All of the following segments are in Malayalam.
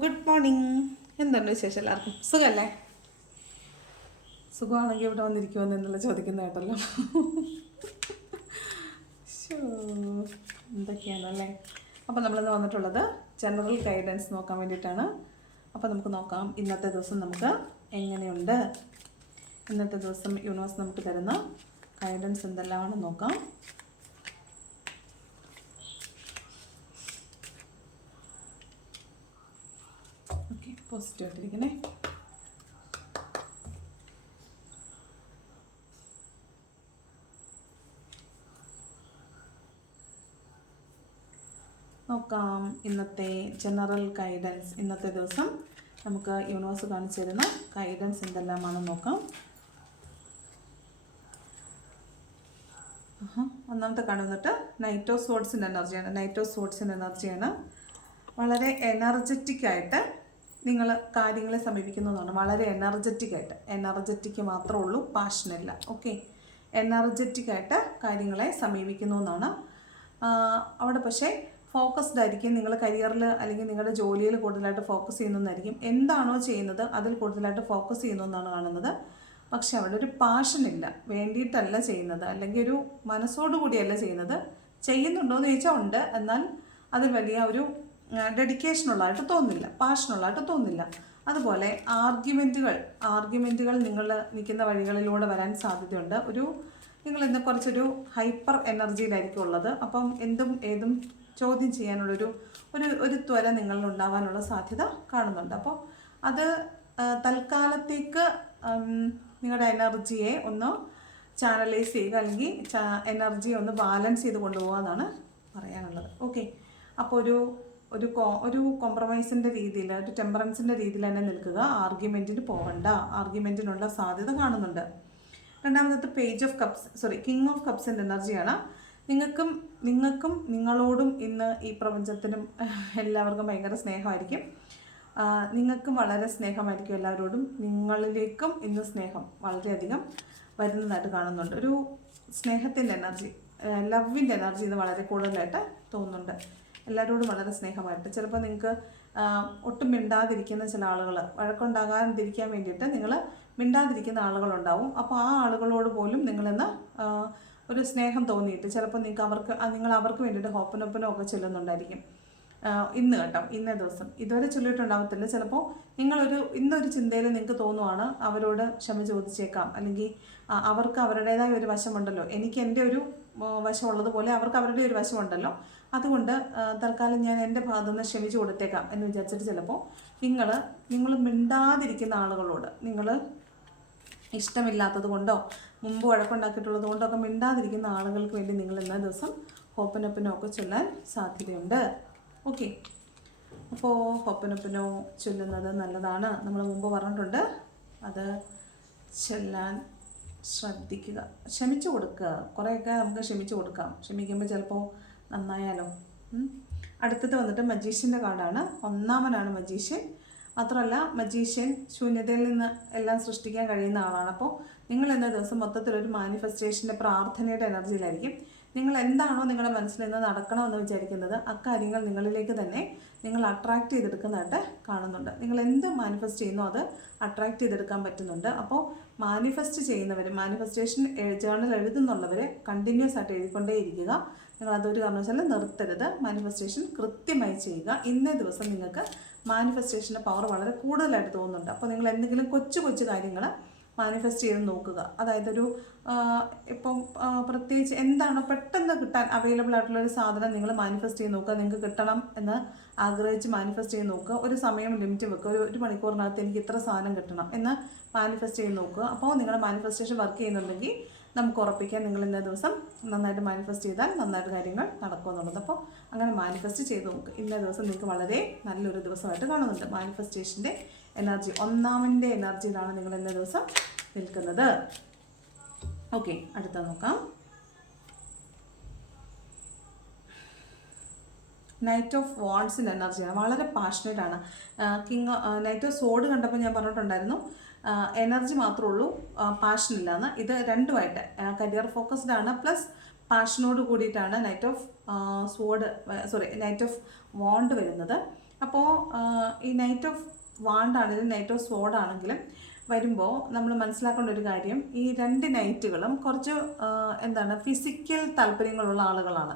Good morning. എന്താണ് വിശേഷം എല്ലാവർക്കും? സുഖമല്ലേ സുഖമാണെങ്കിൽ ഇവിടെ വന്നിരിക്കുമെന്ന് എന്നുള്ള ചോദിക്കുന്ന കേട്ടല്ലോ. എന്തൊക്കെയാണല്ലേ? അപ്പോൾ നമ്മളിന്ന് വന്നിട്ടുള്ളത് ജനറൽ ഗൈഡൻസ് നോക്കാൻ വേണ്ടിയിട്ടാണ്. അപ്പോൾ നമുക്ക് നോക്കാം ഇന്നത്തെ ദിവസം നമുക്ക് എങ്ങനെയുണ്ട്? ഇന്നത്തെ ദിവസം യൂണിവേഴ്സ് നമുക്ക് തരുന്ന ഗൈഡൻസ് എന്തെല്ലാമാണെന്ന് നോക്കാം. ഓക്കെ പോസിറ്റീവ് ആയിട്ടിരിക്കണേ നോക്കാം ഇന്നത്തെ ജനറൽ ഗൈഡൻസ് ഇന്നത്തെ ദിവസം നമുക്ക് യൂണിവേഴ്സ് കാണിച്ചു തരുന്ന ഗൈഡൻസ് എന്തെല്ലാമാണെന്ന് നോക്കാം. ഒന്നാമത്തെ കാണുന്നിട്ട് നൈറ്റോ സോഡ്സിന്റെ എനർജിയാണ് നൈറ്റോ സോഡ്സിന്റെ എനർജിയാണ് വളരെ എനർജറ്റിക് ആയിട്ട് നിങ്ങൾ കാര്യങ്ങളെ സമീപിക്കുന്നതാണ് വളരെ എനർജറ്റിക് ആയിട്ട് എനർജറ്റിക് മാത്രമേ ഉള്ളൂ പാഷനല്ല ഓക്കെ എനർജറ്റിക് ആയിട്ട് കാര്യങ്ങളെ സമീപിക്കുന്നു എന്നാണ് അവിടെ പക്ഷേ ഫോക്കസ്ഡ് ആയിരിക്കും. നിങ്ങൾ കരിയറിൽ അല്ലെങ്കിൽ നിങ്ങളുടെ ജോലിയിൽ കൂടുതലായിട്ട് ഫോക്കസ് ചെയ്യുന്നതായിരിക്കും. എന്താണോ ചെയ്യുന്നത് അതിൽ കൂടുതലായിട്ട് ഫോക്കസ് ചെയ്യുന്നു എന്നാണ് കാണുന്നത്. പക്ഷെ അവിടെ ഒരു പാഷനില്ല വേണ്ടിയിട്ടല്ല ചെയ്യുന്നത്. അല്ലെങ്കിൽ ഒരു മനസ്സോടുകൂടിയല്ല ചെയ്യുന്നത്. ചെയ്യുന്നുണ്ടോ എന്ന് ചോദിച്ചാൽ ഉണ്ട്. എന്നാൽ അതിൽ വലിയ ഒരു ഡെഡിക്കേഷനുള്ളതായിട്ട് തോന്നില്ല പാഷനുള്ളതായിട്ട് തോന്നില്ല അതുപോലെ ആർഗ്യുമെന്റുകൾ ആർഗ്യുമെന്റുകൾ നിങ്ങൾ നിൽക്കുന്ന വഴികളിലൂടെ വരാൻ സാധ്യതയുണ്ട്. ഒരു നിങ്ങൾ ഇന്ന് കുറച്ചൊരു ഹൈപ്പർ എനർജിയിലായിരിക്കും ഉള്ളത്. അപ്പം എന്തും ഏതും ചോദ്യം ചെയ്യാനുള്ളൊരു ഒരു ഒരു ത്വര നിങ്ങളിൽ ഉണ്ടാവാനുള്ള സാധ്യത കാണുന്നുണ്ട്. അപ്പോൾ അത് തൽക്കാലത്തേക്ക് നിങ്ങളുടെ എനർജിയെ ഒന്ന് ചാനലൈസ് ചെയ്യുക അല്ലെങ്കിൽ എനർജി ഒന്ന് ബാലൻസ് ചെയ്ത് കൊണ്ടുപോകുക എന്നാണ് പറയാനുള്ളത്. ഓക്കെ. അപ്പോൾ ഒരു ഒരു കോ ഒരു കോംപ്രമൈസിന്റെ രീതിയിൽ ഒരു ടെമ്പറൻസിന്റെ രീതിയിൽ തന്നെ നിൽക്കുക. ആർഗ്യുമെന്റിന് പോകണ്ട. ആർഗ്യുമെന്റിനുള്ള സാധ്യത കാണുന്നുണ്ട്. രണ്ടാമത്തെ page of cups sorry king of കപ്സിന്റെ എനർജിയാണ് നിങ്ങൾക്കും നിങ്ങൾക്കും നിങ്ങളോടും ഇന്ന് ഈ പ്രപഞ്ചത്തിനും എല്ലാവർക്കും ഭയങ്കര സ്നേഹമായിരിക്കും. നിങ്ങൾക്കും വളരെ സ്നേഹമായിരിക്കും എല്ലാവരോടും. നിങ്ങളിലേക്കും ഇന്ന് സ്നേഹം വളരെയധികം വരുന്നതായിട്ട് കാണുന്നുണ്ട്. ഒരു സ്നേഹത്തിന്റെ എനർജി ലവിന്റെ എനർജി ഇന്ന് വളരെ കൂടുതലായിട്ട് തോന്നുന്നുണ്ട്. എല്ലാവരോടും വളരെ സ്നേഹമായിട്ട്. ചിലപ്പോൾ നിങ്ങൾക്ക് ഒട്ടും മിണ്ടാതിരിക്കുന്ന ചില ആളുകൾ വഴക്കുണ്ടാകാതിരിക്കാൻ വേണ്ടിയിട്ട് നിങ്ങൾ മിണ്ടാതിരിക്കുന്ന ആളുകളുണ്ടാവും. അപ്പോൾ ആ ആളുകളോട് പോലും നിങ്ങളിന്ന് ഒരു സ്നേഹം തോന്നിയിട്ട് ചിലപ്പോൾ നിങ്ങൾക്ക് അവർക്ക് നിങ്ങൾ അവർക്ക് വേണ്ടിയിട്ട് ഹോപ്പനൊപ്പനോ ഒക്കെ ചെല്ലുന്നുണ്ടായിരിക്കും ഇന്ന് കേട്ടോ ഇന്നേ ദിവസം. ഇതുവരെ ചൊല്ലിയിട്ടുണ്ടാവത്തില്ല. ചിലപ്പോൾ നിങ്ങളൊരു ഇന്നൊരു ചിന്തയിൽ നിങ്ങൾക്ക് തോന്നുവാണ് അവരോട് ക്ഷമ ചോദിച്ചേക്കാം. അല്ലെങ്കിൽ അവർക്ക് അവരുടേതായ ഒരു വശമുണ്ടല്ലോ. എനിക്ക് എന്റെ ഒരു വശമുള്ളതുപോലെ അവർക്ക് അവരുടെ ഒരു വശമുണ്ടല്ലോ. അതുകൊണ്ട് തൽക്കാലം ഞാൻ എന്റെ ഭാഗത്തു നിന്ന് ക്ഷമിച്ചു കൊടുത്തേക്കാം എന്ന് വിചാരിച്ചിട്ട് ചിലപ്പോൾ നിങ്ങൾ നിങ്ങൾ മിണ്ടാതിരിക്കുന്ന ആളുകളോട് നിങ്ങൾ ഇഷ്ടമില്ലാത്തത് കൊണ്ടോ മുമ്പ് വഴക്കുണ്ടാക്കിയിട്ടുള്ളത് കൊണ്ടോ ഒക്കെ മിണ്ടാതിരിക്കുന്ന ആളുകൾക്ക് വേണ്ടി നിങ്ങൾ ഇന്നേ ദിവസം ഹോപ്പനൊപ്പനോ ഒക്കെ ചൊല്ലാൻ സാധ്യതയുണ്ട്. ഓക്കെ. അപ്പോൾ ഹോപ്പനൊപ്പനോ ചൊല്ലുന്നത് നല്ലതാണ്. നമ്മൾ മുമ്പ് പറഞ്ഞിട്ടുണ്ട്. അത് ചൊല്ലാൻ ശ്രദ്ധിക്കുക. ക്ഷമിച്ചു കൊടുക്കുക. കുറേയൊക്കെ നമുക്ക് ക്ഷമിച്ചു കൊടുക്കാം. ക്ഷമിക്കുമ്പോൾ ചിലപ്പോൾ നന്നായാലോ? അടുത്തത് വന്നിട്ട് മജീഷ്യന്റെ കാർഡാണ്. ഒന്നാമനാണ് മജീഷ്യൻ. മാത്രമല്ല മജീഷ്യൻ ശൂന്യതയിൽ നിന്ന് എല്ലാം സൃഷ്ടിക്കാൻ കഴിയുന്ന ആളാണ്. അപ്പോൾ നിങ്ങൾ എന്ന ദിവസം മൊത്തത്തിലൊരു മാനിഫെസ്റ്റേഷന്റെ പ്രാർത്ഥനയുടെ എനർജിയിലായിരിക്കും നിങ്ങൾ എന്താണോ നിങ്ങളുടെ മനസ്സിൽ നിന്ന് നടക്കണമെന്ന് വിചാരിക്കുന്നത് അക്കാര്യങ്ങൾ നിങ്ങളിലേക്ക് തന്നെ നിങ്ങൾ അട്രാക്റ്റ് ചെയ്തെടുക്കുന്നതായിട്ട് കാണുന്നുണ്ട്. നിങ്ങൾ എന്ത് മാനിഫെസ്റ്റ് ചെയ്യുന്നോ അത് അട്രാക്റ്റ് ചെയ്തെടുക്കാൻ പറ്റുന്നുണ്ട്. അപ്പോൾ മാനിഫെസ്റ്റ് ചെയ്യുന്നവർ മാനിഫെസ്റ്റേഷൻ ജേണൽ എഴുതുന്നുള്ളവർ കണ്ടിന്യൂസ് ആയിട്ട് എഴുതിക്കൊണ്ടേ ഇരിക്കുക നിങ്ങൾ അതൊരു കാരണവശാലും നിർത്തരുത്. മാനിഫെസ്റ്റേഷൻ കൃത്യമായി ചെയ്യുക. ഇന്നേ ദിവസം നിങ്ങൾക്ക് മാനിഫെസ്റ്റേഷന്റെ പവർ വളരെ കൂടുതലായിട്ട് തോന്നുന്നുണ്ട്. അപ്പോൾ നിങ്ങൾ എന്തെങ്കിലും കൊച്ചു കൊച്ചു കാര്യങ്ങൾ മാനിഫെസ്റ്റ് ചെയ്ത് നോക്കുക. അതായത് ഒരു ഇപ്പം പ്രത്യേകിച്ച് എന്താണ് പെട്ടെന്ന് കിട്ടാൻ അവൈലബിൾ ആയിട്ടുള്ള ഒരു സാധനം നിങ്ങൾ മാനിഫെസ്റ്റ് ചെയ്ത് നോക്കുക. നിങ്ങൾക്ക് കിട്ടണം എന്ന് ആഗ്രഹിച്ച് മാനിഫെസ്റ്റ് ചെയ്ത് നോക്കുക. ഒരു സമയം ലിമിറ്റ് വെക്കുക. ഒരു ഒരു മണിക്കൂറിനകത്ത് എനിക്ക് ഇത്ര സാധനം കിട്ടണം എന്ന് മാനിഫെസ്റ്റ് ചെയ്ത് നോക്കുക. അപ്പോൾ നിങ്ങളുടെ മാനിഫെസ്റ്റേഷൻ വർക്ക് ചെയ്യുന്നുണ്ടെങ്കിൽ നമുക്ക് ഉറപ്പിക്കാം നിങ്ങൾ ഇന്ന ദിവസം നന്നായിട്ട് മാനിഫെസ്റ്റ് ചെയ്താൽ നന്നായിട്ട് കാര്യങ്ങൾ നടക്കുമെന്നുള്ളത് അപ്പോൾ അങ്ങനെ മാനിഫെസ്റ്റ് ചെയ്ത് നോക്കുക ഇന്ന ദിവസം നിങ്ങൾക്ക് വളരെ നല്ലൊരു ദിവസമായിട്ട് കാണുന്നുണ്ട്. മാനിഫെസ്റ്റേഷന്റെ എനർജി ഒന്നാമന്റെ എനർജിയിലാണ് നിങ്ങൾ ഇന്ന ദിവസം നിൽക്കുന്നത്. ഓക്കെ അടുത്ത നോക്കാം. നൈറ്റ് ഓഫ് വാൺസിന്റെ എനർജിയാണ് വളരെ പാഷനേറ്റ് ആണ്. കിങ് നൈറ്റ് ഓഫ് സോഡ് കണ്ടപ്പോൾ ഞാൻ പറഞ്ഞിട്ടുണ്ടായിരുന്നു. എനർജി മാത്രമേ ഉള്ളൂ പാഷൻ ഇല്ലാന്ന്. ഇത് രണ്ടുമായിട്ട് കരിയർ ഫോക്കസ്ഡ് ആണ് പ്ലസ് പാഷനോട് കൂടിയിട്ടാണ് knight of sword sorry knight of wand വരുന്നത്. അപ്പോൾ ഈ നൈറ്റ് ഓഫ് വാണ്ട് ആണെങ്കിലും നൈറ്റ് ഓഫ് സ്വോർഡ് ആണെങ്കിലും വരുമ്പോൾ നമ്മൾ മനസ്സിലാക്കേണ്ട ഒരു കാര്യം ഈ രണ്ട് നൈറ്റുകളും കുറച്ച് എന്താണ് ഫിസിക്കൽ താല്പര്യങ്ങളുള്ള ആളുകളാണ്.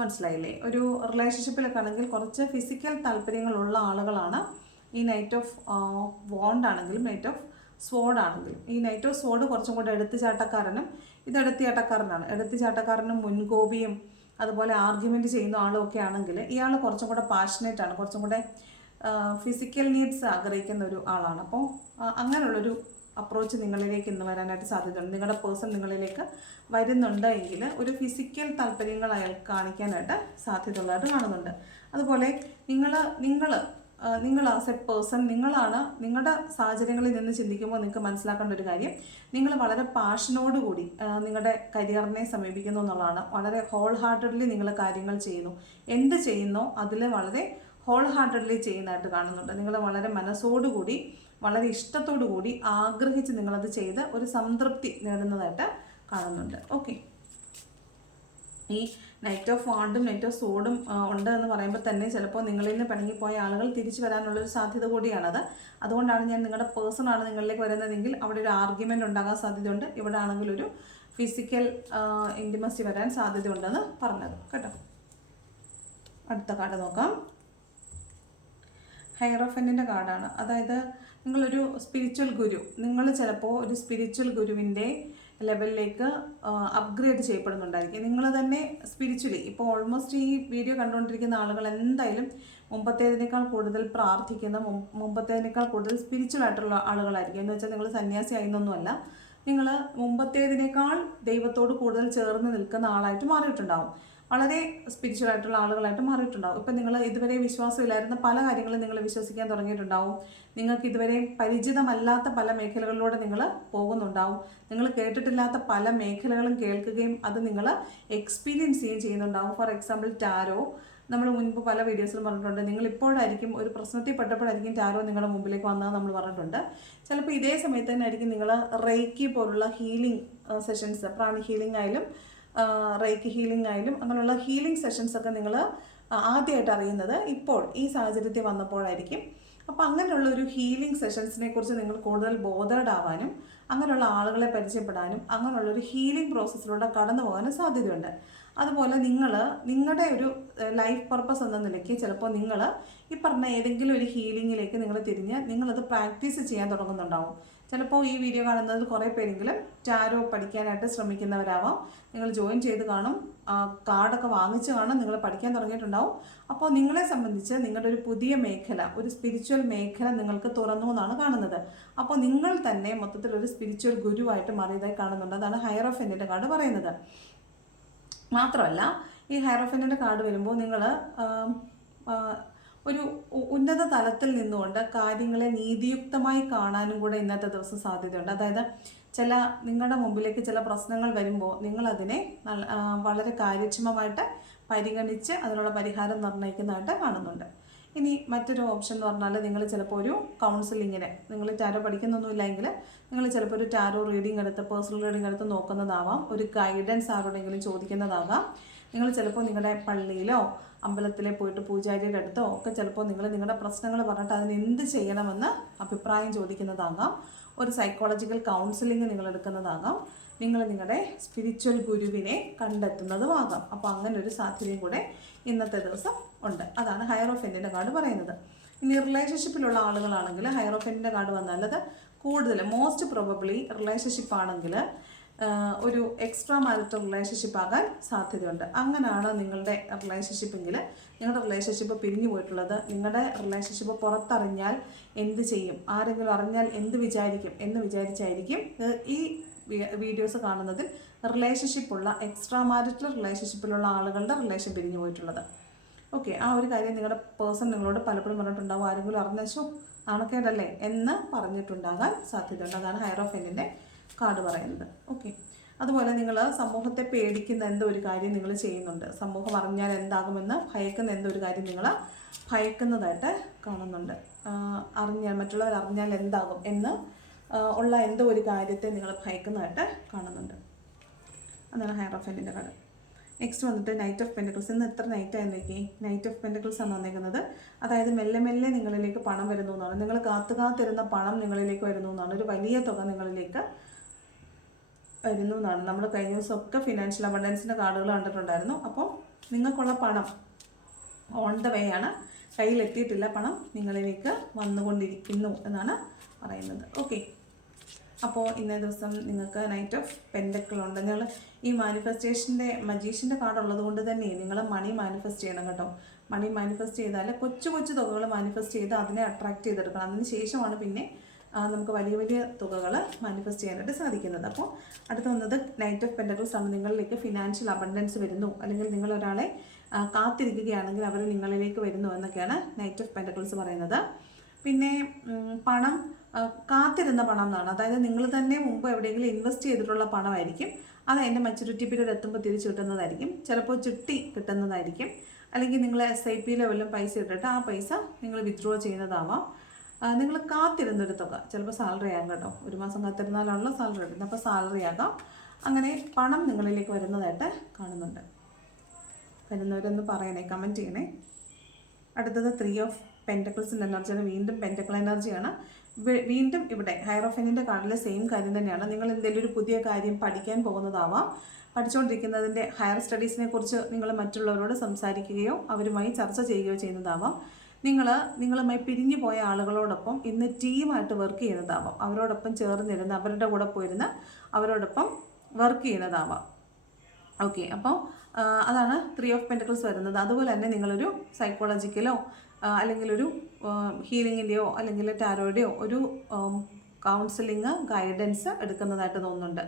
മനസ്സിലായില്ലേ? ഒരു റിലേഷൻഷിപ്പിലൊക്കെ ആണെങ്കിൽ കുറച്ച് ഫിസിക്കൽ താല്പര്യങ്ങളുള്ള ആളുകളാണ് ഈ നൈറ്റ് ഓഫ് വോണ്ട് ആണെങ്കിലും നൈറ്റ് ഓഫ് സ്വോർഡ് ആണെങ്കിലും ഈ നൈറ്റ് ഓഫ് സ്വാഡ് കുറച്ചും കൂടെ എടുത്തുചാട്ടക്കാരനും ഇത് എടുത്തുചാട്ടക്കാരനാണ് എടുത്തുചാട്ടക്കാരനും മുൻകോപിയും അതുപോലെ ആർഗ്യുമെന്റ് ചെയ്യുന്ന ആളും ഒക്കെ ആണെങ്കിൽ ഇയാൾ കുറച്ചും കൂടെ പാഷനേറ്റ് ആണ്. കുറച്ചും കൂടെ ഫിസിക്കൽ നീഡ്സ് ആഗ്രഹിക്കുന്ന ഒരു ആളാണ്. അപ്പോൾ അങ്ങനെയുള്ളൊരു അപ്രോച്ച് നിങ്ങളിലേക്ക് ഇന്ന് വരാനായിട്ട് സാധ്യതയുണ്ട്. നിങ്ങളുടെ പേഴ്സൺ നിങ്ങളിലേക്ക് വരുന്നുണ്ട് എങ്കിൽ ഒരു ഫിസിക്കൽ താല്പര്യങ്ങൾ അയാൾ കാണിക്കാനായിട്ട് സാധ്യതയുള്ളതായിട്ട് കാണുന്നുണ്ട്. അതുപോലെ നിങ്ങൾ നിങ്ങൾ നിങ്ങൾ ആസ് എ പേഴ്സൺ നിങ്ങളാണ് നിങ്ങളുടെ സാഹചര്യങ്ങളിൽ നിന്ന് ചിന്തിക്കുമ്പോൾ നിങ്ങൾക്ക് മനസ്സിലാക്കേണ്ട ഒരു കാര്യം നിങ്ങൾ വളരെ പാഷനോടുകൂടി നിങ്ങളുടെ കരിയറിനെ സമീപിക്കുന്നു എന്നുള്ളതാണ്. വളരെ ഹോൾ ഹാർട്ടഡ്ലി നിങ്ങൾ കാര്യങ്ങൾ ചെയ്യുന്നു. എന്ത് ചെയ്യുന്നോ അതിൽ വളരെ ഹോൾ ഹാർട്ടഡ്ലി ചെയ്യുന്നതായിട്ട് കാണുന്നുണ്ട്. നിങ്ങൾ വളരെ മനസ്സോടുകൂടി വളരെ ഇഷ്ടത്തോടു കൂടി ആഗ്രഹിച്ച് നിങ്ങളത് ചെയ്ത് ഒരു സംതൃപ്തി നേടുന്നതായിട്ട് കാണുന്നുണ്ട്. ഓക്കെ ഈ നൈറ്റ് ഓഫ് വാണ്ടും നൈറ്റ് ഓഫ് സോഡും ഉണ്ട് എന്ന് പറയുമ്പോൾ തന്നെ ചിലപ്പോൾ നിങ്ങളിൽ നിന്ന് പിണങ്ങിപ്പോയ ആളുകൾ തിരിച്ചു വരാനുള്ളൊരു സാധ്യത കൂടിയാണത്. അതുകൊണ്ടാണ് ഞാൻ നിങ്ങളുടെ പേഴ്സണാണ് നിങ്ങളിലേക്ക് വരുന്നതെങ്കിൽ അവിടെ ഒരു ആർഗ്യുമെന്റ് ഉണ്ടാകാൻ സാധ്യതയുണ്ട്. ഇവിടെ ആണെങ്കിൽ ഒരു ഫിസിക്കൽ ഇന്റിമസി വരാൻ സാധ്യതയുണ്ടെന്ന് പറഞ്ഞത്. കേട്ടോ. അടുത്ത കാർഡ് നോക്കാം. ഹൈറോഫന്റിന്റെ കാർഡാണ് അതായത് നിങ്ങളൊരു സ്പിരിച്വൽ ഗുരു. നിങ്ങൾ ചിലപ്പോൾ ഒരു സ്പിരിച്വൽ ഗുരുവിന്റെ ലെവലിലേക്ക് അപ്ഗ്രേഡ് ചെയ്യപ്പെടുന്നുണ്ടായിരിക്കും. നിങ്ങൾ തന്നെ സ്പിരിച്വലി ഇപ്പോൾ ഓൾമോസ്റ്റ് ഈ വീഡിയോ കണ്ടുകൊണ്ടിരിക്കുന്ന ആളുകൾ എന്തായാലും മുമ്പത്തേതിനേക്കാൾ കൂടുതൽ പ്രാർത്ഥിക്കുന്ന മുമ്പത്തേതിനേക്കാൾ കൂടുതൽ സ്പിരിച്വൽ ആയിട്ടുള്ള ആളുകളായിരിക്കും. എന്ന് വെച്ചാൽ നിങ്ങൾ സന്യാസി ആയിരുന്നൊന്നുമല്ല നിങ്ങൾ മുമ്പത്തേതിനേക്കാൾ ദൈവത്തോട് കൂടുതൽ ചേർന്ന് നിൽക്കുന്ന ആളായിട്ട് മാറിയിട്ടുണ്ടാവും. വളരെ സ്പിരിച്വൽ ആയിട്ടുള്ള ആളുകളായിട്ട് മാറിയിട്ടുണ്ടാവും. ഇപ്പം നിങ്ങൾ ഇതുവരെ വിശ്വാസമില്ലായിരുന്ന പല കാര്യങ്ങളും നിങ്ങൾ വിശ്വസിക്കാൻ തുടങ്ങിയിട്ടുണ്ടാവും. നിങ്ങൾക്ക് ഇതുവരെ പരിചിതമല്ലാത്ത പല മേഖലകളിലൂടെ നിങ്ങൾ പോകുന്നുണ്ടാവും. നിങ്ങൾ കേട്ടിട്ടില്ലാത്ത പല മേഖലകളും കേൾക്കുകയും അത് നിങ്ങൾ എക്സ്പീരിയൻസ് ചെയ്യുകയും ചെയ്യുന്നുണ്ടാവും. ഫോർ എക്സാമ്പിൾ ടാരോ നമ്മൾ മുൻപ് പല വീഡിയോസിലും പറഞ്ഞിട്ടുണ്ട്. നിങ്ങൾ ഇപ്പോഴായിരിക്കും ഒരു പ്രശ്നത്തിൽ പെട്ടപ്പോഴായിരിക്കും ടാരോ നിങ്ങളുടെ മുമ്പിലേക്ക് വന്നത് നമ്മൾ പറഞ്ഞിട്ടുണ്ട്. ചിലപ്പോൾ ഇതേ സമയത്ത് തന്നെ ആയിരിക്കും നിങ്ങൾ റേക്കി പോലുള്ള ഹീലിംഗ് സെഷൻസ് പ്രാണി ഹീലിംഗ് ആയാലും റേക്ക് ഹീലിംഗ് ആയാലും അങ്ങനെയുള്ള ഹീലിംഗ് സെഷൻസ് ഒക്കെ നിങ്ങൾ ആദ്യമായിട്ട് അറിയുന്നത് ഇപ്പോൾ ഈ സാഹചര്യത്തിൽ വന്നപ്പോഴായിരിക്കും. അപ്പോൾ അങ്ങനെയുള്ള ഒരു ഹീലിംഗ് സെഷൻസിനെ കുറിച്ച് നിങ്ങൾ കൂടുതൽ ബോധേഡ് ആവാനും അങ്ങനെയുള്ള ആളുകളെ പരിചയപ്പെടാനും അങ്ങനെയുള്ള ഒരു ഹീലിംഗ് പ്രോസസ്സിലൂടെ കടന്നു പോകാനും സാധ്യതയുണ്ട്. അതുപോലെ നിങ്ങൾ നിങ്ങളുടെ ഒരു ലൈഫ് പർപ്പസ് എന്ന നിലയ്ക്ക് ചിലപ്പോൾ നിങ്ങൾ ഈ പറഞ്ഞ ഏതെങ്കിലും ഒരു ഹീലിങ്ങിലേക്ക് നിങ്ങൾ തിരിഞ്ഞ് നിങ്ങളത് പ്രാക്ടീസ് ചെയ്യാൻ തുടങ്ങുന്നുണ്ടാവും. ചിലപ്പോൾ ഈ വീഡിയോ കാണുന്നത് കുറേ പേരെങ്കിലും ടാരോ പഠിക്കാനായിട്ട് ശ്രമിക്കുന്നവരാവാം. നിങ്ങൾ ജോയിൻ ചെയ്ത് കാണും. കാർഡൊക്കെ വാങ്ങിച്ച് കാണും. നിങ്ങൾ പഠിക്കാൻ തുടങ്ങിയിട്ടുണ്ടാവും. അപ്പോൾ നിങ്ങളെ സംബന്ധിച്ച് നിങ്ങളുടെ ഒരു പുതിയ മേഖല ഒരു സ്പിരിച്വൽ മേഖല നിങ്ങൾക്ക് തുറന്നു എന്നാണ് കാണുന്നത്. അപ്പോൾ നിങ്ങൾ തന്നെ മൊത്തത്തിൽ ഒരു സ്പിരിച്വൽ ഗുരുവായിട്ട് മാറിയതായി കാണുന്നുണ്ട്. അതാണ് ഹയർ ഓഫ് എന്റെ കാർഡ് പറയുന്നത്. മാത്രമല്ല ഈ ഹയർ ഓഫ് എന്റെ കാർഡ് വരുമ്പോൾ നിങ്ങൾ ഒരു ഉന്നത തലത്തിൽ നിന്നുകൊണ്ട് കാര്യങ്ങളെ നീതിയുക്തമായി കാണാനും കൂടെ ഇന്നത്തെ ദിവസം സാധ്യതയുണ്ട്. അതായത് ചില നിങ്ങളുടെ മുമ്പിലേക്ക് ചില പ്രശ്നങ്ങൾ വരുമ്പോൾ നിങ്ങളതിനെ വളരെ കാര്യക്ഷമമായിട്ട് പരിഗണിച്ച് അതിനുള്ള പരിഹാരം നിർണയിക്കുന്നതായിട്ട് കാണുന്നുണ്ട്. ഇനി മറ്റൊരു ഓപ്ഷൻ എന്ന് പറഞ്ഞാൽ നിങ്ങൾ ചിലപ്പോൾ ഒരു കൗൺസിലിങ്ങിന് നിങ്ങൾ ടാരോ പഠിക്കുന്നൊന്നുമില്ലെങ്കിൽ നിങ്ങൾ ചിലപ്പോൾ ഒരു ടാരോ റീഡിംഗ് എടുത്ത് പേഴ്സണൽ റീഡിംഗ് എടുത്ത് നോക്കുന്നതാവാം ഒരു ഗൈഡൻസ് ആരോടെങ്കിലും ചോദിക്കുന്നതാകാം നിങ്ങൾ ചിലപ്പോൾ നിങ്ങളുടെ പള്ളിയിലോ അമ്പലത്തിലെ പോയിട്ട് പൂജാരിയുടെ അടുത്തോ ഒക്കെ ചിലപ്പോൾ നിങ്ങൾ നിങ്ങളുടെ പ്രശ്നങ്ങൾ പറഞ്ഞിട്ട് അതിന് എന്ത് ചെയ്യണമെന്ന് അഭിപ്രായം ചോദിക്കുന്നതാകാം. ഒരു സൈക്കോളജിക്കൽ കൗൺസിലിംഗ് നിങ്ങൾ എടുക്കുന്നതാകാം. നിങ്ങൾ നിങ്ങളുടെ സ്പിരിച്വൽ ഗുരുവിനെ കണ്ടെത്തുന്നതുമാകാം. അപ്പോൾ അങ്ങനെ ഒരു സാധ്യതയും കൂടെ ഇന്നത്തെ ദിവസം ഉണ്ട്. അതാണ് ഹയർ ഓഫ് എന്റെ കാർഡ് പറയുന്നത്. ഇനി റിലേഷൻഷിപ്പിലുള്ള ആളുകളാണെങ്കിൽ ഹയർ ഓഫ് എന്റെ കാർഡ് വന്നാലത് കൂടുതൽ മോസ്റ്റ് പ്രോബബ്ലി റിലേഷൻഷിപ്പ് ആണെങ്കിൽ ഒരു എക്സ്ട്രാ മാരിറ്റൽ റിലേഷൻഷിപ്പ് ആകാൻ സാധ്യതയുണ്ട്. അങ്ങനെയാണ് നിങ്ങളുടെ റിലേഷൻഷിപ്പെങ്കിൽ നിങ്ങളുടെ റിലേഷൻഷിപ്പ് പിരിഞ്ഞു പോയിട്ടുള്ളത്. നിങ്ങളുടെ റിലേഷൻഷിപ്പ് പുറത്തറിഞ്ഞാൽ എന്ത് ചെയ്യും? ആരെങ്കിലും അറിഞ്ഞാൽ എന്ത് വിചാരിക്കും? എന്ന് വിചാരിച്ചായിരിക്കും ഈ വീഡിയോസ് കാണുന്നതിൽ റിലേഷൻഷിപ്പുള്ള എക്സ്ട്രാ മാരിറ്റൽ റിലേഷൻഷിപ്പിലുള്ള ആളുകളുടെ റിലേഷൻ പിരിഞ്ഞു പോയിട്ടുള്ളത്. ഓക്കെ ആ ഒരു കാര്യം നിങ്ങളുടെ പേഴ്സൺ നിങ്ങളോട് പലപ്പോഴും പറഞ്ഞിട്ടുണ്ടാവും. ആരെങ്കിലും അറിഞ്ഞു നാണക്കേടല്ലേ എന്ന് പറഞ്ഞിട്ടുണ്ടാകാൻ സാധ്യതയുണ്ട്. അതാണ് എന്നിന്റെ കാർഡ് പറയുന്നത്. ഓക്കെ അതുപോലെ നിങ്ങൾ സമൂഹത്തെ പേടിക്കുന്ന എന്തോ ഒരു കാര്യം നിങ്ങൾ ചെയ്യുന്നുണ്ട്. സമൂഹം അറിഞ്ഞാൽ എന്താകുമെന്ന് ഭയക്കുന്ന എന്തോ ഒരു കാര്യം നിങ്ങൾ ഭയക്കുന്നതായിട്ട് കാണുന്നുണ്ട്. അറിഞ്ഞാൽ മറ്റുള്ളവർ അറിഞ്ഞാൽ എന്താകും എന്ന് ഉള്ള എന്തോ ഒരു കാര്യത്തെ നിങ്ങൾ ഭയക്കുന്നതായിട്ട് കാണുന്നുണ്ട്. അതാണ് hierophant card next വന്നിട്ട് നൈറ്റ് ഓഫ് പെന്റക്കിൾസ് ഇന്ന് എത്ര നൈറ്റ് ആയിരുന്നേക്ക് നൈറ്റ് ഓഫ് പെന്റക്കിൾസ് ആണ് വന്നേക്കുന്നത്. അതായത് മെല്ലെ മെല്ലെ നിങ്ങളിലേക്ക് പണം വരുന്നു എന്നാണ്. നിങ്ങൾ കാത്തു കാത്തിരുന്ന പണം നിങ്ങളിലേക്ക് വരുന്നു എന്നാണ്. ഒരു വലിയ തുക നിങ്ങളിലേക്ക് വരുന്നു എന്നാണ്. നമ്മൾ കഴിഞ്ഞ ദിവസമൊക്കെ ഫിനാൻഷ്യൽ അബണ്ടൻസിന്റെ കാർഡുകൾ കണ്ടിട്ടുണ്ടായിരുന്നു. അപ്പോൾ നിങ്ങൾക്കുള്ള പണം ഓൺ ദ വേ ആണ്. കയ്യിലെത്തിയിട്ടില്ല പണം നിങ്ങളിലേക്ക് വന്നുകൊണ്ടിരിക്കുന്നു എന്നാണ് പറയുന്നത്. ഓക്കെ അപ്പോൾ ഇന്നേ ദിവസം നിങ്ങൾക്ക് നൈറ്റ് ഓഫ് പെൻഡക്കിൾ ഉണ്ട്. നിങ്ങൾ ഈ മാനിഫെസ്റ്റേഷന്റെ മജീഷ്യന്റെ കാർഡ് ഉള്ളത് കൊണ്ട് തന്നെ നിങ്ങൾ മണി മാനിഫെസ്റ്റ് ചെയ്യണം കേട്ടോ. മണി മാനിഫെസ്റ്റ് ചെയ്താൽ കൊച്ചു കൊച്ചു തുകകൾ മാനിഫെസ്റ്റ് ചെയ്ത് അതിനെ അട്രാക്റ്റ് ചെയ്തെടുക്കണം. അതിന് ശേഷമാണ് പിന്നെ നമുക്ക് വലിയ വലിയ തുകകൾ മാനിഫെസ്റ്റ് ചെയ്യാനായിട്ട് സാധിക്കുന്നത്. അപ്പോൾ അടുത്ത വന്നത് നൈറ്റ് ഓഫ് പെൻഡക്കിൾസ് ആണ്. നിങ്ങളിലേക്ക് ഫിനാൻഷ്യൽ അബണ്ടൻസ് വരുന്നു. അല്ലെങ്കിൽ നിങ്ങൾ ഒരാളെ കാത്തിരിക്കുകയാണെങ്കിൽ അവർ നിങ്ങളിലേക്ക് വരുന്നു എന്നൊക്കെയാണ് നൈറ്റ് ഓഫ് പെൻഡക്കിൾസ് പറയുന്നത്. പിന്നെ പണം കാത്തിരുന്ന പണം എന്നാണ്. അതായത് നിങ്ങൾ തന്നെ മുമ്പ് എവിടെയെങ്കിലും ഇൻവെസ്റ്റ് ചെയ്തിട്ടുള്ള പണമായിരിക്കും. അത് അതിന്റെ മെച്ചൂരിറ്റി പീരീഡ് എത്തുമ്പോൾ തിരിച്ചു കിട്ടുന്നതായിരിക്കും. ചിലപ്പോൾ ചുട്ടി കിട്ടുന്നതായിരിക്കും. അല്ലെങ്കിൽ നിങ്ങൾ എസ് ഐ പിയിലോ വല്ലതും പൈസ ഇട്ടിട്ട് ആ പൈസ നിങ്ങൾ വിത്ഡ്രോ ചെയ്യുന്നതാവാം. നിങ്ങൾ കാത്തിരുന്നൊരു തുക. ചിലപ്പോൾ സാലറി ആകും കേട്ടോ. ഒരു മാസം കാത്തിരുന്നാലാണല്ലോ സാലറി കിട്ടുന്നത് അപ്പോൾ സാലറി ആകാം. അങ്ങനെ പണം നിങ്ങളിലേക്ക് വരുന്നതായിട്ട് കാണുന്നുണ്ട്. വരുന്നവരൊന്ന് പറയണേ കമന്റ് ചെയ്യണേ. അടുത്തത് ത്രീ ഓഫ് പെന്റക്കിൾസിന്റെ എനർജിയാണ് വീണ്ടും പെന്റക്കിൾ എനർജിയാണ് വീണ്ടും ഇവിടെ ഹൈറോഫെനിന്റെ കാർഡിൽ സെയിം കാര്യം തന്നെയാണ്. നിങ്ങൾ എന്തെങ്കിലും ഒരു പുതിയ കാര്യം പഠിക്കാൻ പോകുന്നതാവാം. പഠിച്ചുകൊണ്ടിരിക്കുന്നതിന്റെ ഹയർ സ്റ്റഡീസിനെ കുറിച്ച് നിങ്ങൾ മറ്റുള്ളവരോട് സംസാരിക്കുകയോ അവരുമായി ചർച്ച ചെയ്യുകയോ ചെയ്യുന്നതാവാം. നിങ്ങൾ നിങ്ങളുമായി പിരിഞ്ഞു പോയ ആളുകളോടൊപ്പം ഇന്ന് ടീമായിട്ട് വർക്ക് ചെയ്യുന്നതാവാം. അവരോടൊപ്പം ചേർന്നിരുന്ന് അവരുടെ കൂടെ പോയിരുന്ന് അവരോടൊപ്പം വർക്ക് ചെയ്യുന്നതാവാം. ഓക്കെ അപ്പോൾ അതാണ് ത്രീ ഓഫ് പെന്റക്കിൾസ് വരുന്നത്. അതുപോലെ തന്നെ നിങ്ങളൊരു സൈക്കോളജിക്കലോ അല്ലെങ്കിൽ ഒരു ഹീലിങ്ങിന്റെയോ അല്ലെങ്കിൽ ടാരോയുടെയോ ഒരു കൗൺസിലിംഗ് ഗൈഡൻസ് എടുക്കുന്നതായിട്ട് തോന്നുന്നുണ്ട്.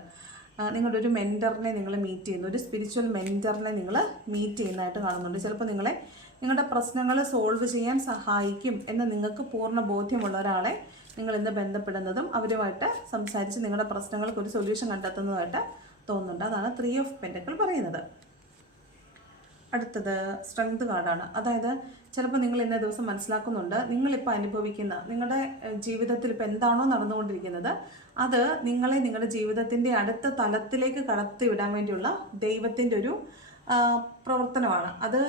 നിങ്ങളുടെ ഒരു മെന്ററിനെ നിങ്ങൾ മീറ്റ് ചെയ്യുന്നു. ഒരു സ്പിരിച്വൽ മെന്ററിനെ നിങ്ങൾ മീറ്റ് ചെയ്യുന്നതായിട്ട് കാണുന്നുണ്ട്. ചിലപ്പോൾ നിങ്ങളെ നിങ്ങളുടെ പ്രശ്നങ്ങൾ സോൾവ് ചെയ്യാൻ സഹായിക്കും എന്ന് നിങ്ങൾക്ക് പൂർണ ബോധ്യമുള്ള ഒരാളെ നിങ്ങൾ ഇന്ന് ബന്ധപ്പെടുന്നതും അവരുമായിട്ട് സംസാരിച്ച് നിങ്ങളുടെ പ്രശ്നങ്ങൾക്ക് ഒരു സൊല്യൂഷൻ കണ്ടെത്തുന്നതായിട്ട് തോന്നുന്നുണ്ട്. അതാണ് ത്രീ ഓഫ് പെന്റക്കൾ പറയുന്നത്. അടുത്തത് സ്ട്രെങ്ത് കാർഡാണ് അതായത് ചിലപ്പോൾ നിങ്ങൾ ഇന്നേ ദിവസം മനസ്സിലാക്കുന്നുണ്ട് നിങ്ങളിപ്പോൾ അനുഭവിക്കുന്ന നിങ്ങളുടെ ജീവിതത്തിൽ ഇപ്പോൾ എന്താണോ നടന്നുകൊണ്ടിരിക്കുന്നത് അത് നിങ്ങളെ നിങ്ങളുടെ ജീവിതത്തിന്റെ അടുത്ത തലത്തിലേക്ക് കടത്തിവിടാൻ വേണ്ടിയുള്ള ദൈവത്തിന്റെ ഒരു പ്രവർത്തനമാണ്. അത്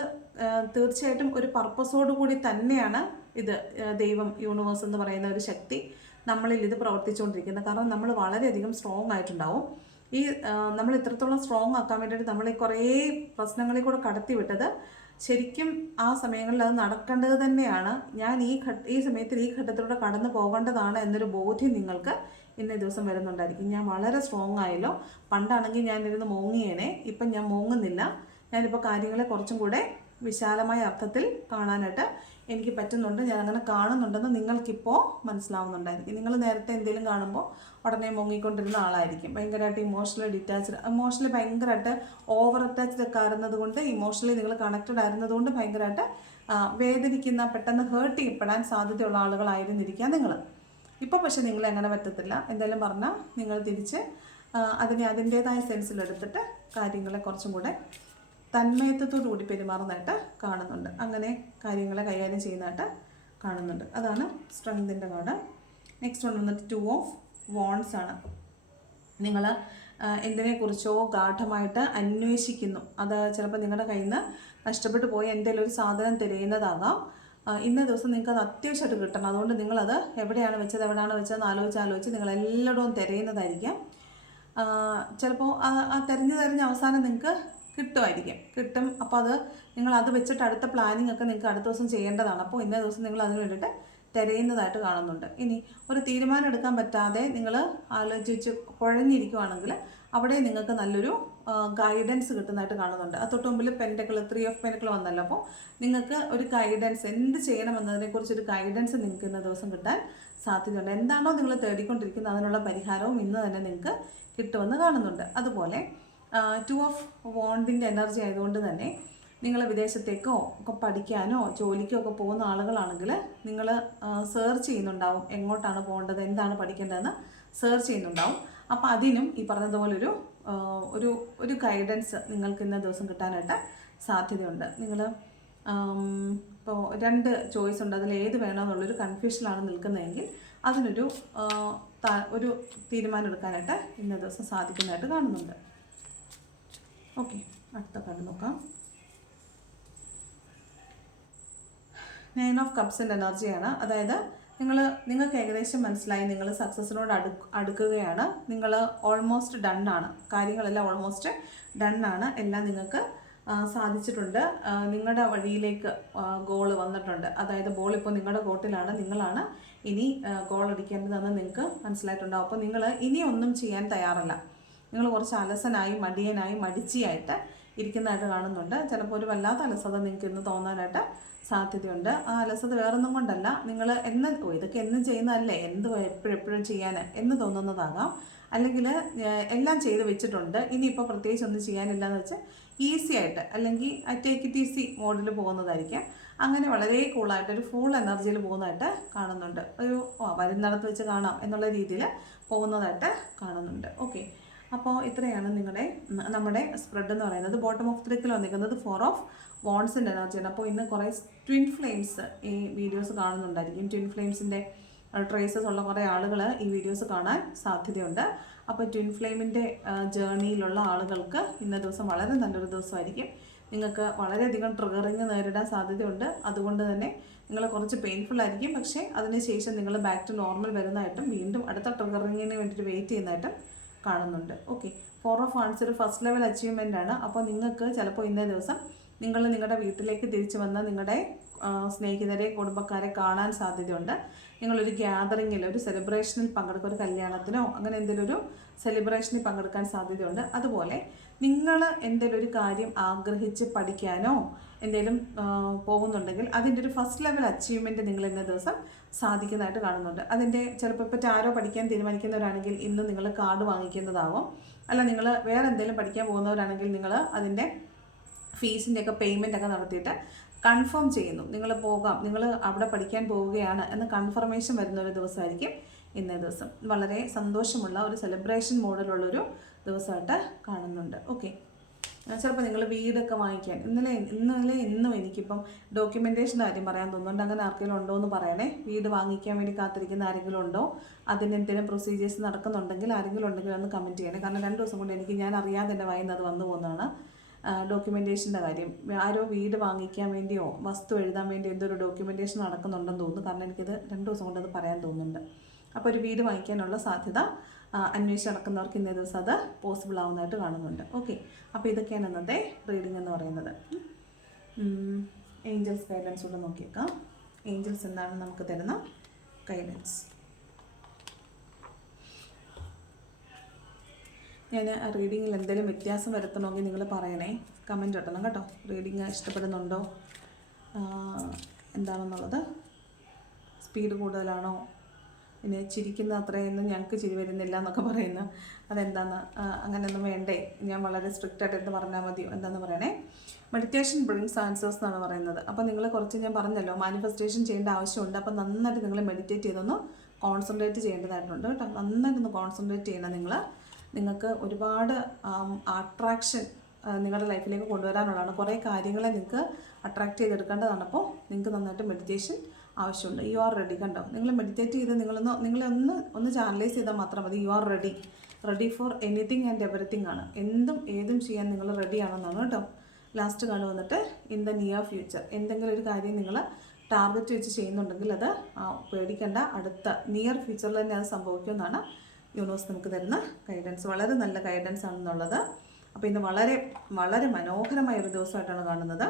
തീർച്ചയായിട്ടും ഒരു പർപ്പസോടു കൂടി തന്നെയാണ് ഇത് ദൈവം യൂണിവേഴ്സ് എന്ന് പറയുന്ന ഒരു ശക്തി നമ്മളിൽ ഇത് പ്രവർത്തിച്ചുകൊണ്ടിരിക്കുന്നത്. കാരണം നമ്മൾ വളരെയധികം സ്ട്രോങ് ആയിട്ടുണ്ടാവും. ഈ നമ്മൾ ഇത്രത്തോളം സ്ട്രോങ് ആക്കാൻ വേണ്ടിയിട്ട് നമ്മൾ കുറേ പ്രശ്നങ്ങളിൽ കൂടെ കടത്തി വിട്ടത് ശരിക്കും ആ സമയങ്ങളിൽ അത് നടക്കേണ്ടത് തന്നെയാണ്. ഞാൻ ഈ ഘട്ട ഈ സമയത്തിൽ ഈ ഘട്ടത്തിലൂടെ കടന്നു പോകേണ്ടതാണ് എന്നൊരു ബോധ്യം നിങ്ങൾക്ക് ഇന്നേ ദിവസം വരുന്നുണ്ടായിരിക്കും. ഞാൻ വളരെ സ്ട്രോങ് ആയല്ലോ. പണ്ടാണെങ്കിൽ ഞാനിരുന്ന് മോങ്ങിയേനെ ഇപ്പം ഞാൻ മോങ്ങുന്നില്ല. ഞാനിപ്പോൾ കാര്യങ്ങളെ കുറച്ചും കൂടെ വിശാലമായ അർത്ഥത്തിൽ കാണാനായിട്ട് എനിക്ക് പറ്റുന്നുണ്ട്. ഞാൻ അങ്ങനെ കാണുന്നുണ്ടെന്ന് നിങ്ങൾക്കിപ്പോൾ മനസ്സിലാവുന്നുണ്ടായിരിക്കും. നിങ്ങൾ നേരത്തെ എന്തെങ്കിലും കാണുമ്പോൾ ഉടനെ മുങ്ങിക്കൊണ്ടിരുന്ന ആളായിരിക്കും. ഭയങ്കരമായിട്ട് ഇമോഷണലി ഡിറ്റാച്ച്ഡ് ഇമോഷണലി ഭയങ്കരമായിട്ട് ഓവർ അറ്റാച്ച്ഡ് ഒക്കെ ആയിരുന്നത് കൊണ്ട് ഇമോഷണലി നിങ്ങൾ കണക്റ്റഡ് ആയിരുന്നത് കൊണ്ട് ഭയങ്കരമായിട്ട് വേദനിക്കുന്ന പെട്ടെന്ന് ഹേർട്ട് ചെയ്യപ്പെടാൻ സാധ്യതയുള്ള ആളുകളായിരുന്നിരിക്കാം നിങ്ങൾ ഇപ്പോൾ പക്ഷേ നിങ്ങൾ അങ്ങനെ പറ്റത്തില്ല. എന്തായാലും പറഞ്ഞാൽ നിങ്ങൾ തിരിച്ച് അതിനെ അതിന്റേതായ സെൻസിലെടുത്തിട്ട് കാര്യങ്ങളെ കുറച്ചും കൂടെ തന്മയത്വത്തോടു കൂടി പെരുമാറുന്നതായിട്ട് കാണുന്നുണ്ട്. അങ്ങനെ കാര്യങ്ങളെ കൈകാര്യം ചെയ്യുന്നതായിട്ട് കാണുന്നുണ്ട്. അതാണ് സ്ട്രെങ്തിന്റെ കാർഡ്. നെക്സ്റ്റ് വൺ വന്നിട്ട് ടു ഓഫ് വോൺസ് ആണ്. നിങ്ങൾ എന്തിനെക്കുറിച്ചോ ഗാഠമായിട്ട് അന്വേഷിക്കുന്നു. അത് ചിലപ്പോൾ നിങ്ങളുടെ കയ്യിൽ നിന്ന് നഷ്ടപ്പെട്ടു പോയി എന്തെങ്കിലും ഒരു സാധനം തിരയുന്നതാകാം. ഇന്ന ദിവസം നിങ്ങൾക്ക് അത് അത്യാവശ്യമായിട്ട് കിട്ടണം. അതുകൊണ്ട് നിങ്ങളത് എവിടെയാണ് വെച്ചത് എവിടെയാണ് വെച്ചതെന്ന് ആലോചിച്ച് ആലോചിച്ച് നിങ്ങൾ എല്ലായിടവും തിരയുന്നതായിരിക്കാം ചിലപ്പോൾ ആ തിരഞ്ഞ് തിരഞ്ഞ് അവസാനം നിങ്ങൾക്ക് കിട്ടുമായിരിക്കും. കിട്ടും. അപ്പോൾ അത് നിങ്ങൾ അത് വെച്ചിട്ട് അടുത്ത പ്ലാനിങ് ഒക്കെ നിങ്ങൾക്ക് അടുത്ത ദിവസം ചെയ്യേണ്ടതാണ്. അപ്പോൾ ഇന്നേ ദിവസം നിങ്ങൾ അതിന് വേണ്ടിയിട്ട് തിരയുന്നതായിട്ട് കാണുന്നുണ്ട്. ഇനി ഒരു തീരുമാനം എടുക്കാൻ പറ്റാതെ നിങ്ങൾ ആലോചിച്ച് കുഴഞ്ഞിരിക്കുവാണെങ്കിൽ അവിടെ നിങ്ങൾക്ക് നല്ലൊരു ഗൈഡൻസ് കിട്ടുന്നതായിട്ട് കാണുന്നുണ്ട്. അത് തൊട്ട് മുമ്പിൽ പെന്റക്കിൾ ത്രീ ഓഫ് പെന്റക്കിൾ വന്നല്ലോ. അപ്പോൾ നിങ്ങൾക്ക് ഒരു ഗൈഡൻസ് എന്ത് ചെയ്യണമെന്നതിനെക്കുറിച്ച് ഒരു ഗൈഡൻസ് നിങ്ങൾക്ക് ഇന്ന ദിവസം കിട്ടാൻ സാധ്യതയുണ്ട്. എന്താണോ നിങ്ങൾ തേടിക്കൊണ്ടിരിക്കുന്നത് അതിനുള്ള പരിഹാരവും ഇന്ന് തന്നെ നിങ്ങൾക്ക് കിട്ടുമെന്ന് കാണുന്നുണ്ട്. അതുപോലെ ടു ഓഫ് വോണ്ടിന്റെ എനർജി ആയതുകൊണ്ട് തന്നെ നിങ്ങൾ വിദേശത്തേക്കോ ഒക്കെ പഠിക്കാനോ ജോലിക്കോ ഒക്കെ പോകുന്ന ആളുകളാണെങ്കിൽ നിങ്ങൾ സെർച്ച് ചെയ്യുന്നുണ്ടാവും എങ്ങോട്ടാണ് പോകേണ്ടത് എന്താണ് പഠിക്കേണ്ടതെന്ന് സെർച്ച് ചെയ്യുന്നുണ്ടാവും. അപ്പോൾ അതിനും ഈ പറഞ്ഞതുപോലെ ഒരു ഒരു ഒരു ഗൈഡൻസ് നിങ്ങൾക്ക് ഇന്ന ദിവസം കിട്ടാനായിട്ട് സാധ്യതയുണ്ട്. നിങ്ങൾ ഇപ്പോൾ രണ്ട് ചോയ്സ് ഉണ്ട്. അതിൽ ഏത് വേണമെന്നുള്ളൊരു കൺഫ്യൂഷനാണ് നിൽക്കുന്നതെങ്കിൽ അതിനൊരു ഒരു തീരുമാനം എടുക്കാനായിട്ട് ഇന്ന ദിവസം സാധിക്കുന്നതായിട്ട് കാണുന്നുണ്ട്. ഓക്കെ അടുത്ത കാർഡ് നോക്കാം. നയൻ ഓഫ് കപ്സിന്റെ എനർജിയാണ് അതായത് നിങ്ങൾ നിങ്ങൾക്ക് ഏകദേശം മനസ്സിലായി നിങ്ങൾ സക്സസിനോട് അടു അടുക്കുകയാണ്. നിങ്ങൾ ഓൾമോസ്റ്റ് ഡണ്ണാണ് കാര്യങ്ങളെല്ലാം ഓൾമോസ്റ്റ് ഡണ്ണാണ് എല്ലാം നിങ്ങൾക്ക് സാധിച്ചിട്ടുണ്ട്. നിങ്ങളുടെ വഴിയിലേക്ക് ഗോൾ വന്നിട്ടുണ്ട്. അതായത് ബോൾ ഇപ്പോൾ നിങ്ങളുടെ കോട്ടിലാണ്. നിങ്ങളാണ് ഇനി ഗോൾ അടിക്കേണ്ടതെന്ന് നിങ്ങൾക്ക് മനസ്സിലായിട്ടുണ്ടാവും. അപ്പോൾ നിങ്ങൾ ഇനി ഒന്നും ചെയ്യാൻ തയ്യാറല്ല. നിങ്ങൾ കുറച്ച് അലസനായി മടിയനായി മടിച്ചിയായിട്ട് ഇരിക്കുന്നതായിട്ട് കാണുന്നുണ്ട്. ചിലപ്പോൾ ഒരു വല്ലാത്ത അലസത നിങ്ങൾക്ക് ഇന്ന് തോന്നാനായിട്ട് സാധ്യതയുണ്ട്. ആ അലസത വേറൊന്നും കൊണ്ടല്ല. നിങ്ങൾ എന്ന് ഓ ഇതൊക്കെ എന്നും ചെയ്യുന്നതല്ലേ? എന്ത് എപ്പോഴും എപ്പോഴും ചെയ്യാൻ എന്ന് തോന്നുന്നതാകാം. അല്ലെങ്കിൽ എല്ലാം ചെയ്ത് വെച്ചിട്ടുണ്ട്. ഇനിയിപ്പോൾ പ്രത്യേകിച്ച് ഒന്നും ചെയ്യാനില്ല എന്ന് വെച്ചാൽ ഈസി ആയിട്ട് അല്ലെങ്കിൽ ടേക്ക് ഇറ്റ് ഈസി മോഡിൽ പോകുന്നതായിരിക്കാം. അങ്ങനെ വളരെ കൂളായിട്ട് ഒരു ഫുൾ എനർജിയിൽ പോകുന്നതായിട്ട് കാണുന്നുണ്ട്. ഒരു വരുന്നിടത്ത് വെച്ച് കാണാം എന്നുള്ള രീതിയിൽ പോകുന്നതായിട്ട് കാണുന്നുണ്ട്. ഓക്കെ അപ്പോൾ ഇത്രയാണ് നിങ്ങളുടെ നമ്മുടെ സ്പ്രെഡ് എന്ന് പറയുന്നത്. ബോട്ടം ഓഫ് ത്രിക്കിൽ വന്നിരിക്കുന്നത് ഫോർ ഓഫ് വോൺസിന്റെ എനർജിയാണ് അപ്പോൾ ഇന്ന് കുറേ ട്വിൻ ഫ്ലെയിംസ് ഈ വീഡിയോസ് കാണുന്നുണ്ടായിരിക്കും. ട്വിൻ ഫ്ലെയിംസിന്റെ ട്രേസസ് ഉള്ള കുറേ ആളുകൾ ഈ വീഡിയോസ് കാണാൻ സാധ്യതയുണ്ട്. അപ്പോൾ ട്വിൻ ഫ്ലെയിമിന്റെ ജേർണിയിലുള്ള ആളുകൾക്ക് ഇന്ന ദിവസം വളരെ നല്ലൊരു ദിവസമായിരിക്കും. നിങ്ങൾക്ക് വളരെയധികം ട്രിഗറിങ് നേരിടാൻ സാധ്യതയുണ്ട്. അതുകൊണ്ട് തന്നെ നിങ്ങൾ കുറച്ച് പെയിൻഫുൾ ആയിരിക്കും. പക്ഷേ അതിനുശേഷം നിങ്ങൾ ബാക്ക് ടു നോർമൽ വരുന്നതായിട്ടും വീണ്ടും അടുത്ത ട്രിഗറിങ്ങിന് വേണ്ടിയിട്ട് വെയിറ്റ് ചെയ്യുന്നതായിട്ടും കാണുന്നുണ്ട്. ഓക്കെ ഫോർ ഓഫ് വൺസ് ഒരു ഫസ്റ്റ് ലെവൽ അച്ചീവ്മെന്റ് ആണ്. അപ്പോൾ നിങ്ങൾക്ക് ചിലപ്പോൾ ഇന്നേ ദിവസം നിങ്ങൾ നിങ്ങളുടെ വീട്ടിലേക്ക് തിരിച്ചു വന്ന് നിങ്ങളുടെ സ്നേഹിതരെ കുടുംബക്കാരെ കാണാൻ സാധ്യതയുണ്ട്. നിങ്ങളൊരു ഗ്യാതറിങ്ങിൽ ഒരു സെലിബ്രേഷനിൽ പങ്കെടുക്കുക ഒരു കല്യാണത്തിനോ അങ്ങനെ എന്തെങ്കിലും ഒരു സെലിബ്രേഷനിൽ പങ്കെടുക്കാൻ സാധ്യതയുണ്ട്. അതുപോലെ നിങ്ങൾ എന്തെങ്കിലും ഒരു കാര്യം ആഗ്രഹിച്ച് പഠിക്കാനോ എന്തെങ്കിലും പോകുന്നുണ്ടെങ്കിൽ അതിന്റെ ഒരു ഫസ്റ്റ് ലെവൽ അച്ചീവ്മെന്റ് നിങ്ങൾ ഇന്ന ദിവസം സാധിക്കുന്നതായിട്ട് കാണുന്നുണ്ട്. അതിന്റെ ചിലപ്പോൾ ഇപ്പോൾ ടാരോ പഠിക്കാൻ തീരുമാനിക്കുന്നവരാണെങ്കിൽ ഇന്ന് നിങ്ങൾ കാർഡ് വാങ്ങിക്കുന്നതാവും. അല്ല നിങ്ങൾ വേറെ എന്തെങ്കിലും പഠിക്കാൻ പോകുന്നവരാണെങ്കിൽ നിങ്ങൾ അതിന്റെ ഫീസിന്റെ ഒക്കെ പേയ്മെന്റ് ഒക്കെ നടത്തിയിട്ട് കൺഫേം ചെയ്യുന്നു. നിങ്ങൾ പോകാം. നിങ്ങൾ അവിടെ പഠിക്കാൻ പോവുകയാണ് എന്ന് കൺഫർമേഷൻ വരുന്ന ഒരു ദിവസമായിരിക്കും ഇന്നേ ദിവസം. വളരെ സന്തോഷമുള്ള ഒരു സെലിബ്രേഷൻ മോഡലുള്ളൊരു ദിവസമായിട്ട് കാണുന്നുണ്ട്. ഓക്കെ ചിലപ്പോൾ നിങ്ങൾ വീടൊക്കെ വാങ്ങിക്കാൻ. ഇന്നലെ ഇന്നലെ ഇന്നും എനിക്കിപ്പം ഡോക്യുമെന്റേഷന്റെ കാര്യം പറയാൻ തോന്നുന്നുണ്ട്. അങ്ങനെ ആർക്കെങ്കിലും ഉണ്ടോ എന്ന് പറയണേ. വീട് വാങ്ങിക്കാൻ വേണ്ടി കാത്തിരിക്കുന്ന ആരെങ്കിലും ഉണ്ടോ? അതിന് എന്തെങ്കിലും പ്രൊസീജിയേഴ്സ് നടക്കുന്നുണ്ടെങ്കിൽ ആരെങ്കിലും ഉണ്ടെങ്കിൽ ഒന്ന് കമന്റ് ചെയ്യണേ. കാരണം രണ്ട് ദിവസം കൊണ്ട് എനിക്ക് ഞാൻ അറിയാതെ എന്റെ വായിന്ന് അത് വന്നു പോകുന്നതാണ്. ഡോക്യുമെന്റേഷന്റെ കാര്യം. ആരോ വീട് വാങ്ങിക്കാൻ വേണ്ടിയോ വസ്തു എഴുതാൻ വേണ്ടിയോ എന്തോ ഒരു ഡോക്യുമെന്റേഷൻ നടക്കുന്നുണ്ടെന്ന് തോന്നുന്നു. കാരണം എനിക്കിത് രണ്ട് ദിവസം കൊണ്ട് അത് പറയാൻ തോന്നുന്നുണ്ട്. അപ്പോൾ ഒരു വീട് വാങ്ങിക്കാനുള്ള സാധ്യത അന്വേഷിച്ച് നടക്കുന്നവർക്ക് ഇന്നേ ദിവസം അത് പോസിബിൾ ആവുന്നതായിട്ട് കാണുന്നുണ്ട്. ഓക്കെ അപ്പോൾ ഇതൊക്കെയാണ് ഇന്നത്തെ റീഡിംഗ് എന്ന് പറയുന്നത്. ഏഞ്ചൽസ് ഗൈഡൻസ് കൂടെ നോക്കിയേക്കാം. ഏഞ്ചൽസ് എന്താണ് നമുക്ക് തരുന്ന ഗൈഡൻസ് ഞാൻ റീഡിങ്ങിൽ എന്തെങ്കിലും വ്യത്യാസം വരുത്തണമെങ്കിൽ നിങ്ങൾ പറയണേ. കമന്റ് ഇടണം കേട്ടോ. റീഡിങ് ഇഷ്ടപ്പെടുന്നുണ്ടോ? എന്താണെന്നുള്ളത്? സ്പീഡ് കൂടുതലാണോ? പിന്നെ ചിരിക്കുന്ന അത്രയൊന്നും ഞങ്ങൾക്ക് ചിരി വരുന്നില്ല എന്നൊക്കെ പറയുന്ന അതെന്താന്ന് അങ്ങനെയൊന്നും വേണ്ടേ? ഞാൻ വളരെ സ്ട്രിക്റ്റ് ആയിട്ട് എന്ന് പറഞ്ഞാൽ മതിയോ? എന്താന്ന് പറയണേ? മെഡിറ്റേഷൻ ബ്രിങ്സ് ആൻസേഴ്സ് എന്നാണ് പറയുന്നത്. അപ്പോൾ നിങ്ങൾ കുറച്ച് ഞാൻ പറഞ്ഞല്ലോ മാനിഫെസ്റ്റേഷൻ ചെയ്യേണ്ട ആവശ്യമുണ്ട്. അപ്പോൾ നന്നായിട്ട് നിങ്ങൾ മെഡിറ്റേറ്റ് ചെയ്തൊന്ന് കോൺസെൻട്രേറ്റ് ചെയ്യേണ്ടതായിട്ടുണ്ട് കേട്ടോ. നന്നായിട്ടൊന്ന് കോൺസെൻട്രേറ്റ് ചെയ്യണം നിങ്ങൾ നിങ്ങൾക്ക് ഒരുപാട് അട്രാക്ഷൻ നിങ്ങളുടെ ലൈഫിലേക്ക് കൊണ്ടുവരാനുള്ളതാണ്. കുറേ കാര്യങ്ങളെ നിങ്ങൾക്ക് അട്രാക്റ്റ് ചെയ്തെടുക്കേണ്ടതാണ്. അപ്പോൾ നിങ്ങൾക്ക് നന്നായിട്ട് മെഡിറ്റേഷൻ ആവശ്യമുണ്ട്. യു ആർ റെഡി കണ്ടോ? നിങ്ങൾ മെഡിറ്റേറ്റ് ചെയ്ത് നിങ്ങളൊന്ന് നിങ്ങളൊന്ന് ഒന്ന് ചാനലൈസ് ചെയ്താൽ മാത്രം മതി. You are ready ready for anything and everything ആണ്. എന്തും ഏതും ചെയ്യാൻ നിങ്ങൾ റെഡി ആണെന്നാണ് കേട്ടോ. ലാസ്റ്റ് കാണു വന്നിട്ട് ഇൻ ദ നിയർ ഫ്യൂച്ചർ എന്തെങ്കിലും ഒരു കാര്യം നിങ്ങൾ ടാർഗറ്റ് വെച്ച് ചെയ്യുന്നുണ്ടെങ്കിൽ അത് പേടിക്കേണ്ട. അടുത്ത നിയർ ഫ്യൂച്ചറിൽ തന്നെ അത് സംഭവിക്കുമെന്നാണ് യൂണിവേഴ്സ് നമുക്ക് തരുന്ന ഗൈഡൻസ് വളരെ നല്ല ഗൈഡൻസ് ആണെന്നുള്ളത്. അപ്പോൾ ഇന്ന് വളരെ വളരെ മനോഹരമായ ഒരു ദിവസമായിട്ടാണ് കാണുന്നത്.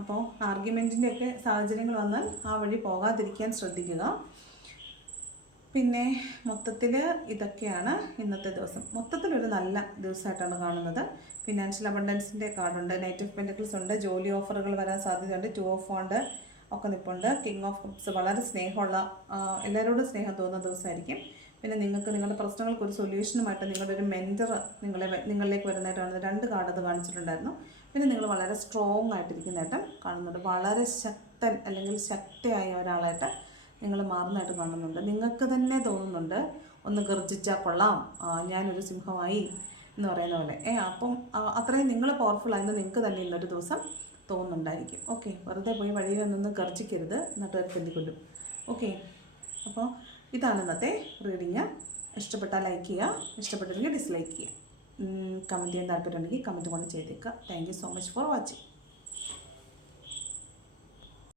അപ്പോൾ ആർഗ്യുമെന്റിന്റെ ഒക്കെ സാഹചര്യങ്ങൾ വന്നാൽ ആ വഴി പോകാതിരിക്കാൻ ശ്രദ്ധിക്കുക. പിന്നെ മൊത്തത്തിൽ ഇതൊക്കെയാണ് ഇന്നത്തെ ദിവസം. മൊത്തത്തിലൊരു നല്ല ദിവസമായിട്ടാണ് കാണുന്നത്. ഫിനാൻഷ്യൽ അബണ്ടൻസിന്റെ കാർഡുണ്ട് നൈറ്റ് ഓഫ് പെന്റക്കിൾസ് ഉണ്ട് ജോലി ഓഫറുകൾ വരാൻ സാധ്യതയുണ്ട് ടു ഓഫ് ഉണ്ട് ഒക്കെ നിൽപ്പുണ്ട് കിങ് ഓഫ് കപ്സ് വളരെ സ്നേഹമുള്ള എല്ലാവരോടും സ്നേഹം തോന്നുന്ന ദിവസമായിരിക്കും. പിന്നെ നിങ്ങൾക്ക് നിങ്ങളുടെ പ്രശ്നങ്ങൾക്ക് ഒരു സൊല്യൂഷനുമായിട്ട് നിങ്ങളുടെ ഒരു മെന്റർ നിങ്ങളെ നിങ്ങളിലേക്ക് വരുന്നതായിട്ടാണ് രണ്ട് കാർഡ് അത് കാണിച്ചിട്ടുണ്ടായിരുന്നു. പിന്നെ നിങ്ങൾ വളരെ സ്ട്രോങ് ആയിട്ടിരിക്കുന്നതായിട്ട് കാണുന്നുണ്ട്. വളരെ ശക്തൻ അല്ലെങ്കിൽ ശക്തിയായ ഒരാളായിട്ട് നിങ്ങൾ മാറുന്നതായിട്ട് കാണുന്നുണ്ട്. നിങ്ങൾക്ക് തന്നെ തോന്നുന്നുണ്ട് ഒന്ന് ഗർജിച്ചാൽ കൊള്ളാം. ഞാനൊരു സിംഹമായി എന്ന് പറയുന്ന പോലെ. ഏ അപ്പം അത്രയും നിങ്ങൾ പവർഫുൾ ആയെന്ന് നിങ്ങൾക്ക് തന്നെ ഇന്നൊരു ദിവസം തോന്നുന്നുണ്ടായിരിക്കും. ഓക്കെ വെറുതെ പോയി വഴിയിൽ നിന്ന് ഗർജിക്കരുത്. എന്നിട്ട് ഒരു തെല്ലിക്കൊല്ലും ഓക്കെ അപ്പോൾ ഇതാണ് ഇന്നത്തെ റീഡിങ് ഇഷ്ടപ്പെട്ടാൽ ലൈക്ക് ചെയ്യുക ഇഷ്ടപ്പെട്ടില്ലെങ്കിൽ ഡിസ്ലൈക്ക് ചെയ്യുക. കമന്റ് ചെയ്യാൻ താല്പര്യമുണ്ടെങ്കിൽ കമന്റ് കൊണ്ട് ചെയ്തേക്കുക. Thank you so much for watching